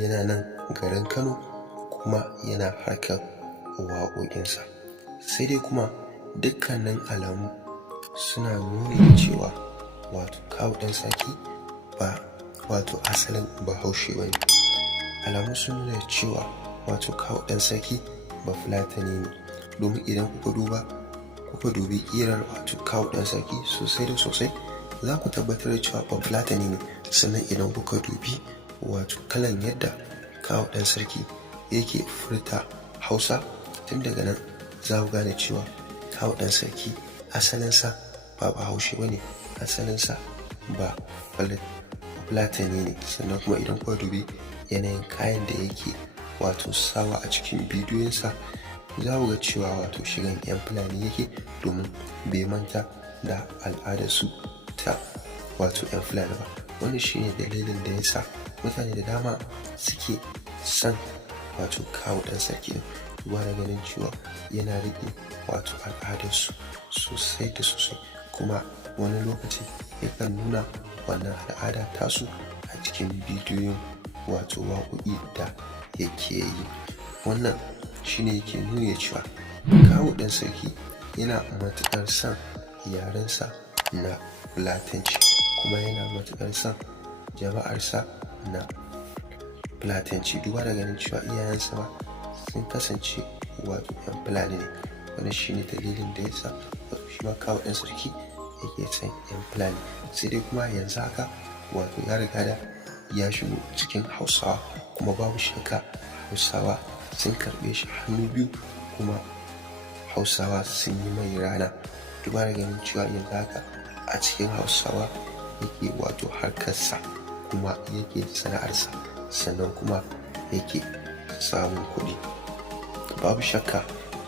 yana nan garin Kano kuma yana harkar waƙoƙinsa. Sai dai kuma dukkanin alamu suna nuna cewa wato Kawu Ɗan Sarki ba wato asalin Bahaushe bane. Alamu sun nuna cewa wato Kawu Ɗan Sarki Bafulatani ne, domin idan kuka dubi ƙirar wato Kawu Ɗan Sarki sosai da sosai za ku tabbatar da cewa Bafulatani ne. Sannan idan kuka dubi wato kalan yadda Kawu Ɗan Sarki yake furta Hausa, tun daga nan za ku gane cewa Kawu Ɗan Sarki asalinsa ba Bahaushe bane, asalinsa ba Bafulatani ne. Sannan kuma idan kuka dubi yanayin kayan da yake wato sawa a cikin bidiyoyinsa za ku ga cewa wato shigan 'yan Fulani yake, domin bai manta da al'adarsu ta wato 'yan Fulani ba. Wannan shine dalilin da yasa mutane da dama suke son wato Kawu Ɗan Sarki ne, duba da ganin cewa yana riƙe wato al'adarsu sosai da sosai, kuma wani lokaci yakan nuna wannan al'ada tasu a cikin bidiyoyin wato waƙoƙi da yake yi. Wannan shine yake nuna cewa Kawu Ɗan Sarki yana matuƙar son yarensa na Fulatanci, kuma yana matuƙar son jama'arsa na Fulatanci, duba da ganin cewa iyayensa ma sun kasance wato 'yan Fulani ne. Wannan shine dalilin da yasa wato shi ma Kawu Ɗan Sarki yake son 'yan Fulani. Sai dai kuma yanzu haka wato ya riga da ya shigo cikin Hausawa, kuma babu shakka Hausawa sun karɓe shi hannu biyu, kuma Hausawa sun yi mai rana, duba da ganin cewa yanzu haka a cikin Hausawa yake wato harkarsa, kuma yake sana'arsa, sannan kuma yake samun kuɗi. Babu shakka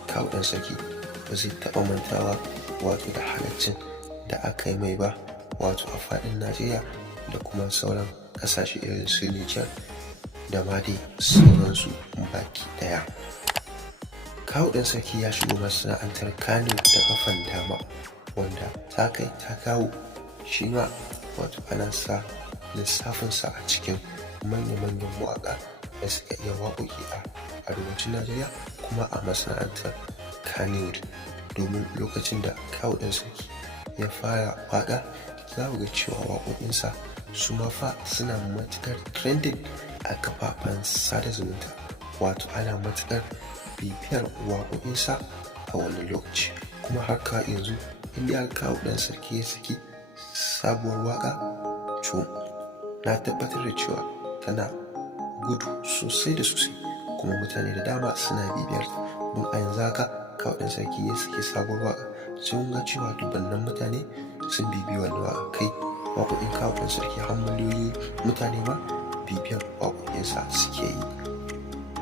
Kawu Ɗan Sarki ba zai taɓa mantawa wato da halaccin da aka yi mai ba wato a faɗin Najeriya da kuma sauran ƙasashe irin su Nijar da ma dai sauransu baki ɗaya. Kawu Ɗan Sarki ya shigo masana'antar Kano da ƙafan dama, wanda ta kai ta kawo shi ma wato ana sa lissafinsa a cikin manya-manyan mawaƙa da suka iya waƙoƙi a arewacin Najeriya kuma a masana'antar Kannywood. Domin lokacin da Kawu Ɗan Sarki ya fara waƙa za ku ga cewa waƙoƙinsa su ma fa suna matuƙar trending a kafafen sada zumunta, wato ana matuƙar bibiyar waƙoƙinsa a wannan lokaci. Kuma haka yanzu inda har Kawu Ɗan Sarki ya saki sabuwar waƙa, to na tabbatar da cewa tana gudu sosai da sosai, kuma mutane da dama suna bibiyar ta. Don a yanzu haka Kawu Ɗan Sarki ya saki sabuwar waƙa, sai mun ga cewa dubbannan mutane sun bibiyi wannan waƙa. Kai waƙoƙin Kawu Ɗan Sarki har miliyoyin mutane ma bibiyar waƙoƙinsa suke yi.